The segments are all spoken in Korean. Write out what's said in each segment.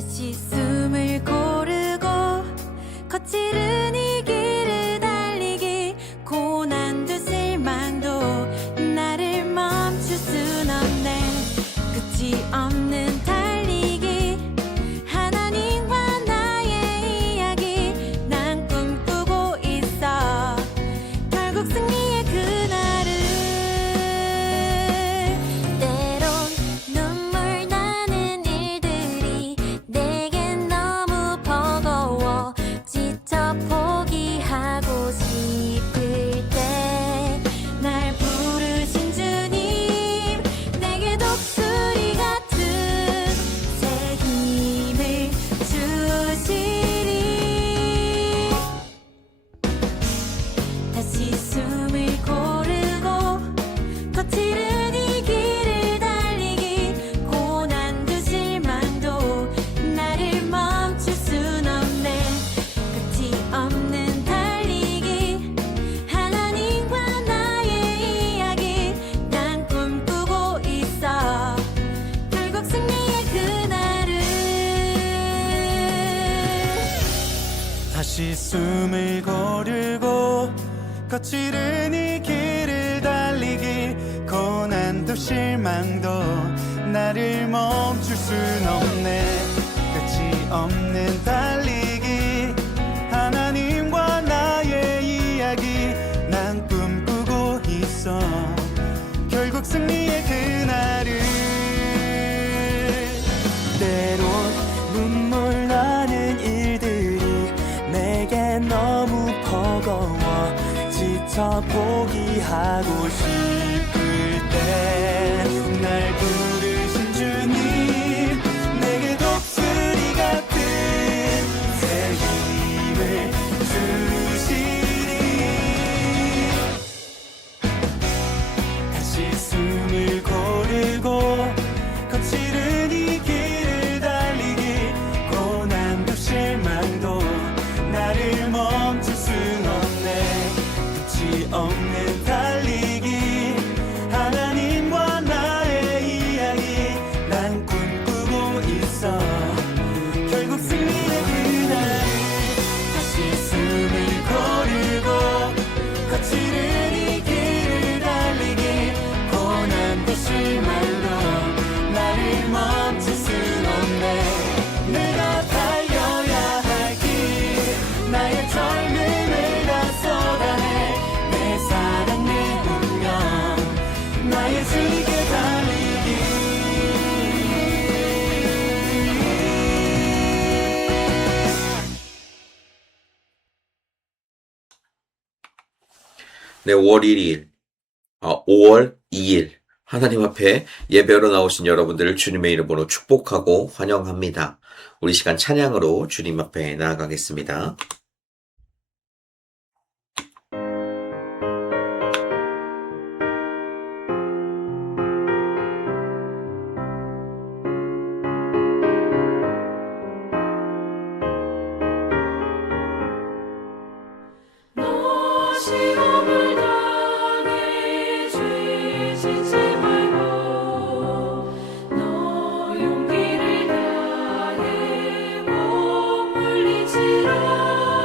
다시 숨을 고르고 거칠은 이 길을 달리기 고난도 실망도 나를 멈출 순 없네 끝이 없는 달리기 하나님과 나의 이야기 난 꿈꾸고 있어 결국 승리의 그날을 때론 눈물 나는 일들이 내겐 너무 버거워 지쳐 포기하고 싶을 때 날 부르신 주님 내게 독수리 같은 새 힘을 주시리 다시 숨을 고르고 거칠은 이 길을 달리기 고난도 실망도 나를 멈출 순 없네 끝이 없는 달리기 하나님과 나의 이야기 난 꿈꾸고 있어 결국 승리의 그날을 다시 숨을 고르고 거칠은 이 길을 달리기 고난도 실망도 나를 멈출 순 없네 끝이 없는 달리기 하나님과 나의 이야기 난 꿈꾸고 있어 결국 승리의 그날을 때론 눈물 나는 일들이 내게 너무 버거워 지쳐 포기하고 싶을 때 날 부르신 주님 내게 독수리 같은 새 힘을 주시리 다시 숨을 고르고 거칠은 이 길을 달리기 고난도 실망도 나를 멈출 순 없네 끝이 없는 달리기 하나님과 나의 이야기 난 꿈꾸고 있어 결국 승리의 그날 다시 숨을 고르고 거칠은 이 길을 달리기 고난도 실망도 나를 멈출 순 없네 내가 달려야 할 길 나의 젊음을 다 쏟아내 내 사랑 내 운명 나의 주님께 달리기 네, 5월 2일 하나님 앞에 예배로 나오신 여러분들을 주님의 이름으로 축복하고 환영합니다. 우리 시간 찬양으로 주님 앞에 나아가겠습니다. 너 시험을 당해 주시지 말고 너 용기를 다해 몸 물리치라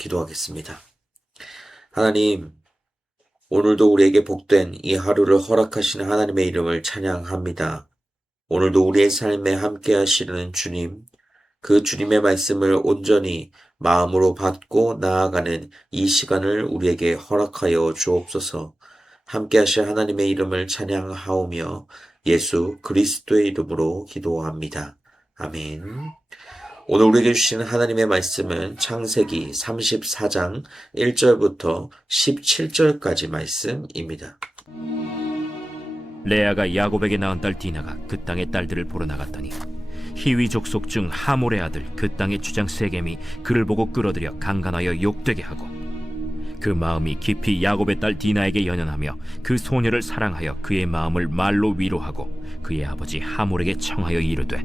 기도하겠습니다. 하나님, 오늘도 우리에게 복된 이 하루를 허락하시는 하나님의 이름을 찬양합니다. 오늘도 우리의 삶에 함께 하시는 주님, 그 주님의 말씀을 온전히 마음으로 받고 나아가는 이 시간을 우리에게 허락하여 주옵소서. 함께 하실 하나님의 이름을 찬양하오며 예수 그리스도의 이름으로 기도합니다. 아멘. 오늘 우리에게 주시는 하나님의 말씀은 창세기 34장 1절부터 17절까지 말씀입니다. 레아가 야곱에게 낳은 딸 디나가 그 땅의 딸들을 보러 나갔더니 히위 족속 중 하몰의 아들 그 땅의 주장 세겜이 그를 보고 끌어들여 강간하여 욕되게 하고 그 마음이 깊이 야곱의 딸 디나에게 연연하며 그 소녀를 사랑하여 그의 마음을 말로 위로하고 그의 아버지 하몰에게 청하여 이르되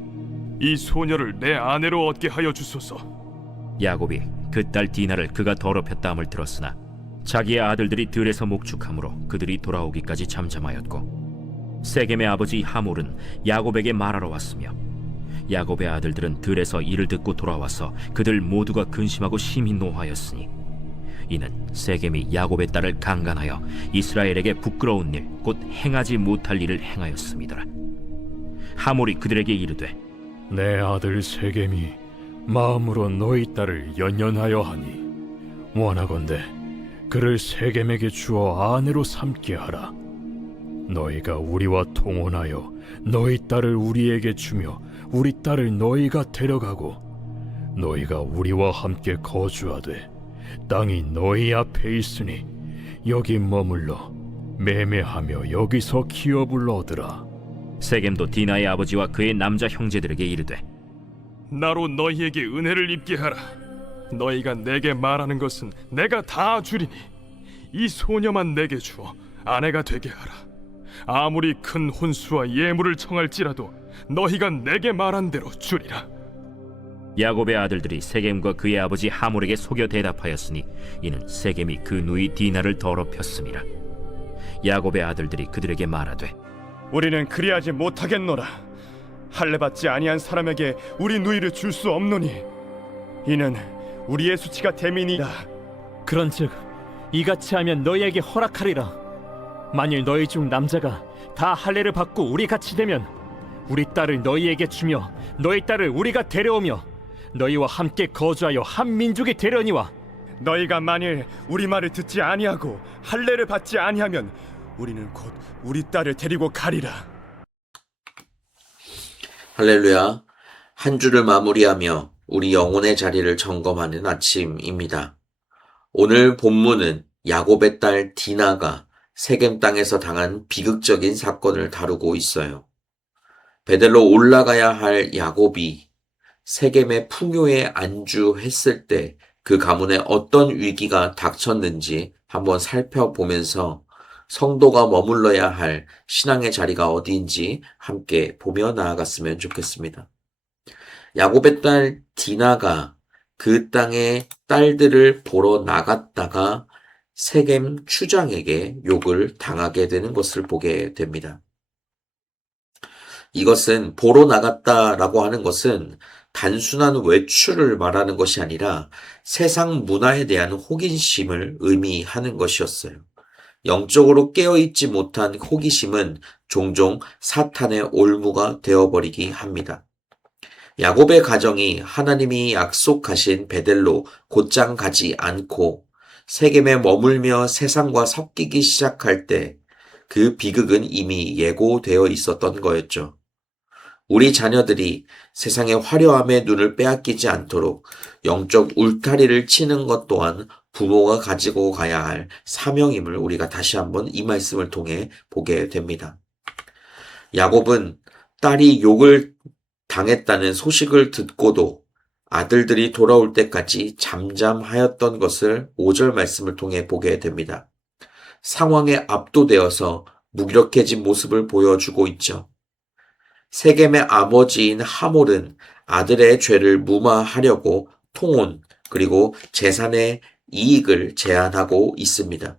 이 소녀를 내 아내로 얻게 하여 주소서. 야곱이 그 딸 디나를 그가 더럽혔다 함을 들었으나 자기의 아들들이 들에서 목축함으로 그들이 돌아오기까지 잠잠하였고 세겜의 아버지 하몰은 야곱에게 말하러 왔으며 야곱의 아들들은 들에서 이를 듣고 돌아와서 그들 모두가 근심하고 심히 노하였으니 이는 세겜이 야곱의 딸을 강간하여 이스라엘에게 부끄러운 일 곧 행하지 못할 일을 행하였음이더라. 하몰이 그들에게 이르되 내 아들 세겜이 마음으로 너희 딸을 연연하여 하니 원하건대 그를 세겜에게 주어 아내로 삼게 하라. 너희가 우리와 통혼하여 너희 딸을 우리에게 주며 우리 딸을 너희가 데려가고 너희가 우리와 함께 거주하되 땅이 너희 앞에 있으니 여기 머물러 매매하며 여기서 기업을 얻으라. 세겜도 디나의 아버지와 그의 남자 형제들에게 이르되 나로 너희에게 은혜를 입게 하라. 너희가 내게 말하는 것은 내가 다 주리니 이 소녀만 내게 주어 아내가 되게 하라. 아무리 큰 혼수와 예물을 청할지라도 너희가 내게 말한 대로 주리라. 야곱의 아들들이 세겜과 그의 아버지 하몰에게 속여 대답하였으니 이는 세겜이 그 누이 디나를 더럽혔음이라. 야곱의 아들들이 그들에게 말하되 우리는 그리하지 못하겠노라. 할례 받지 아니한 사람에게 우리 누이를 줄 수 없노니 이는 우리의 수치가 됨이니라. 그런즉 이같이 하면 너희에게 허락하리라. 만일 너희 중 남자가 다 할례를 받고 우리 같이 되면 우리 딸을 너희에게 주며 너희 딸을 우리가 데려오며 너희와 함께 거주하여 한 민족이 되려니와 너희가 만일 우리 말을 듣지 아니하고 할례를 받지 아니하면 우리는 곧 우리 딸을 데리고 가리라. 할렐루야. 한 주를 마무리하며 우리 영혼의 자리를 점검하는 아침입니다. 오늘 본문은 야곱의 딸 디나가 세겜 땅에서 당한 비극적인 사건을 다루고 있어요. 베델로 올라가야 할 야곱이 세겜의 풍요에 안주했을 때 그 가문에 어떤 위기가 닥쳤는지 한번 살펴보면서 성도가 머물러야 할 신앙의 자리가 어디인지 함께 보며 나아갔으면 좋겠습니다. 야곱의 딸 디나가 그 땅의 딸들을 보러 나갔다가 세겜 추장에게 욕을 당하게 되는 것을 보게 됩니다. 이것은 보러 나갔다라고 하는 것은 단순한 외출을 말하는 것이 아니라 세상 문화에 대한 호기심을 의미하는 것이었어요. 영적으로 깨어있지 못한 호기심은 종종 사탄의 올무가 되어버리기 합니다. 야곱의 가정이 하나님이 약속하신 베델로 곧장 가지 않고 세겜에 머물며 세상과 섞이기 시작할 때 그 비극은 이미 예고되어 있었던 거였죠. 우리 자녀들이 세상의 화려함에 눈을 빼앗기지 않도록 영적 울타리를 치는 것 또한 부모가 가지고 가야 할 사명임을 우리가 다시 한번 이 말씀을 통해 보게 됩니다. 야곱은 딸이 욕을 당했다는 소식을 듣고도 아들들이 돌아올 때까지 잠잠하였던 것을 5절 말씀을 통해 보게 됩니다. 상황에 압도되어서 무기력해진 모습을 보여주고 있죠. 세겜의 아버지인 하몰은 아들의 죄를 무마하려고 통혼 그리고 재산의 이익을 제한하고 있습니다.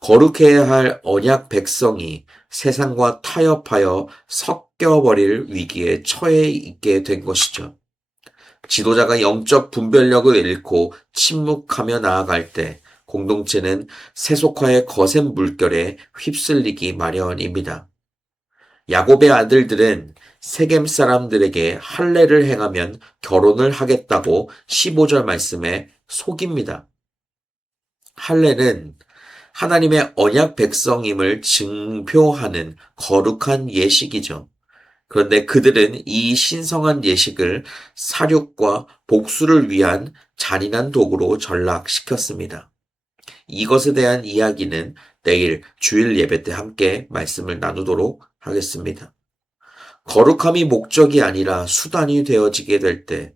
거룩해야 할 언약 백성이 세상과 타협하여 섞여버릴 위기에 처해 있게 된 것이죠. 지도자가 영적 분별력을 잃고 침묵하며 나아갈 때 공동체는 세속화의 거센 물결에 휩쓸리기 마련입니다. 야곱의 아들들은 세겜 사람들에게 할례를 행하면 결혼을 하겠다고 15절 말씀에 속입니다. 할례는 하나님의 언약 백성임을 증표하는 거룩한 예식이죠. 그런데 그들은 이 신성한 예식을 사륙과 복수를 위한 잔인한 도구로 전락시켰습니다. 이것에 대한 이야기는 내일 주일 예배 때 함께 말씀을 나누도록 하겠습니다. 거룩함이 목적이 아니라 수단이 되어지게 될 때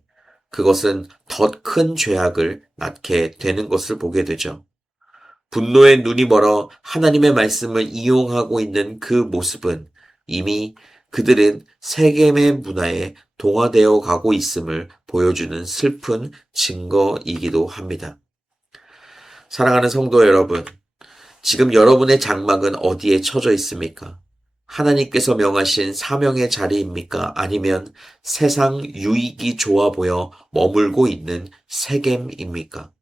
그것은 더 큰 죄악을 낳게 되는 것을 보게 되죠. 분노에 눈이 멀어 하나님의 말씀을 이용하고 있는 그 모습은 이미 그들은 세겜의 문화에 동화되어 가고 있음을 보여주는 슬픈 증거이기도 합니다. 사랑하는 성도 여러분, 지금 여러분의 장막은 어디에 처져 있습니까? 하나님께서 명하신 사명의 자리입니까? 아니면 세상 유익이 좋아 보여 머물고 있는 세겜입니까?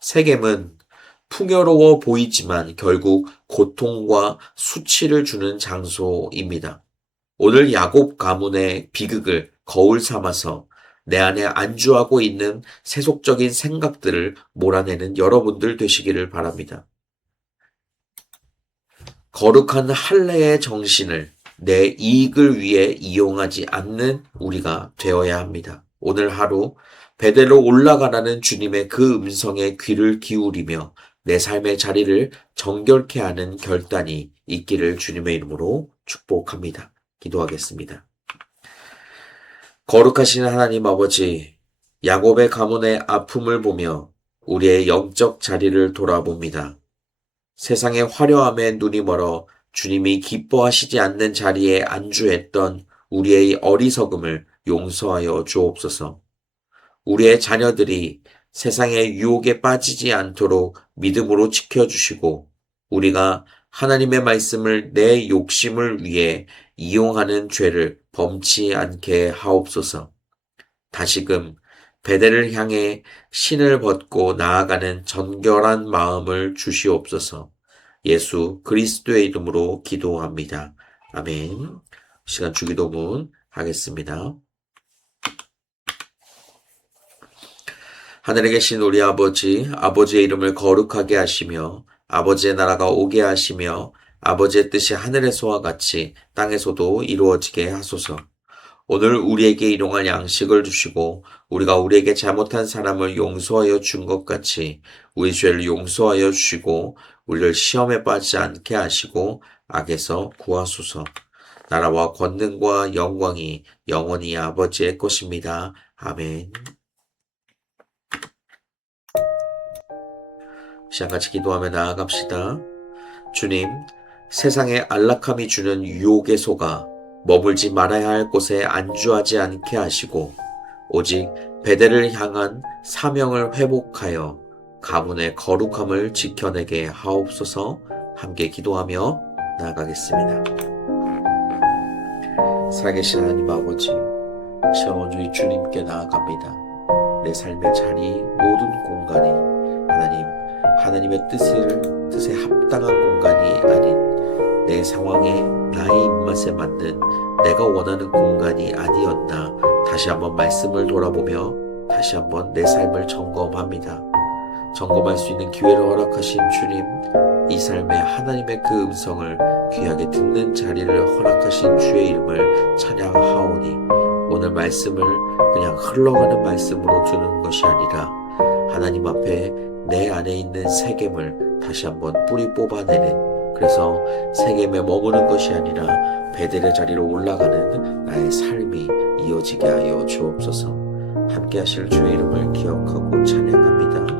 세겜은 풍요로워 보이지만 결국 고통과 수치를 주는 장소입니다. 오늘 야곱 가문의 비극을 거울 삼아서 내 안에 안주하고 있는 세속적인 생각들을 몰아내는 여러분들 되시기를 바랍니다. 거룩한 할례의 정신을 내 이익을 위해 이용하지 않는 우리가 되어야 합니다. 오늘 하루 베델로 올라가라는 주님의 그 음성에 귀를 기울이며 내 삶의 자리를 정결케 하는 결단이 있기를 주님의 이름으로 축복합니다. 기도하겠습니다. 거룩하신 하나님 아버지, 야곱의 가문의 아픔을 보며 우리의 영적 자리를 돌아봅니다. 세상의 화려함에 눈이 멀어 주님이 기뻐하시지 않는 자리에 안주했던 우리의 어리석음을 용서하여 주옵소서. 우리의 자녀들이 세상의 유혹에 빠지지 않도록 믿음으로 지켜주시고 우리가 하나님의 말씀을 내 욕심을 위해 이용하는 죄를 범치 않게 하옵소서. 다시금 베델을 향해 신을 벗고 나아가는 정결한 마음을 주시옵소서. 예수 그리스도의 이름으로 기도합니다. 아멘. 시간 주기도문 하겠습니다. 하늘에 계신 우리 아버지, 아버지의 이름을 거룩하게 하시며 아버지의 나라가 오게 하시며 아버지의 뜻이 하늘에서와 같이 땅에서도 이루어지게 하소서. 오늘 우리에게 일용할 양식을 주시고 우리가 우리에게 잘못한 사람을 용서하여 준 것 같이 우리 죄를 용서하여 주시고 우리를 시험에 빠지지 않게 하시고 악에서 구하소서. 나라와 권능과 영광이 영원히 아버지의 것입니다. 아멘. 시간같이 기도하며 나아갑시다. 주님, 세상의 안락함이 주는 유혹에 속아 머물지 말아야 할 곳에 안주하지 않게 하시고 오직 베델을 향한 사명을 회복하여 가문의 거룩함을 지켜내게 하옵소서. 함께 기도하며 나아가겠습니다. 살아계신 하나님 아버지, 시원주의 주님께 나아갑니다. 내 삶의 자리 모든 공간이 하나님의 뜻에 합당한 공간이 아닌 내 상황에 나의 입맛에 맞는 내가 원하는 공간이 아니었나 다시 한번 말씀을 돌아보며 다시 한번 내 삶을 점검합니다. 점검할 수 있는 기회를 허락하신 주님, 이 삶에 하나님의 그 음성을 귀하게 듣는 자리를 허락하신 주의 이름을 찬양하오니 오늘 말씀을 그냥 흘러가는 말씀으로 두는 것이 아니라 하나님 앞에 내 안에 있는 세겜을 다시 한번 뿌리 뽑아내는, 그래서 세겜에 머무는 것이 아니라 베델의 자리로 올라가는 나의 삶이 이어지게 하여 주옵소서. 함께 하실 주의 이름을 기억하고 찬양합니다.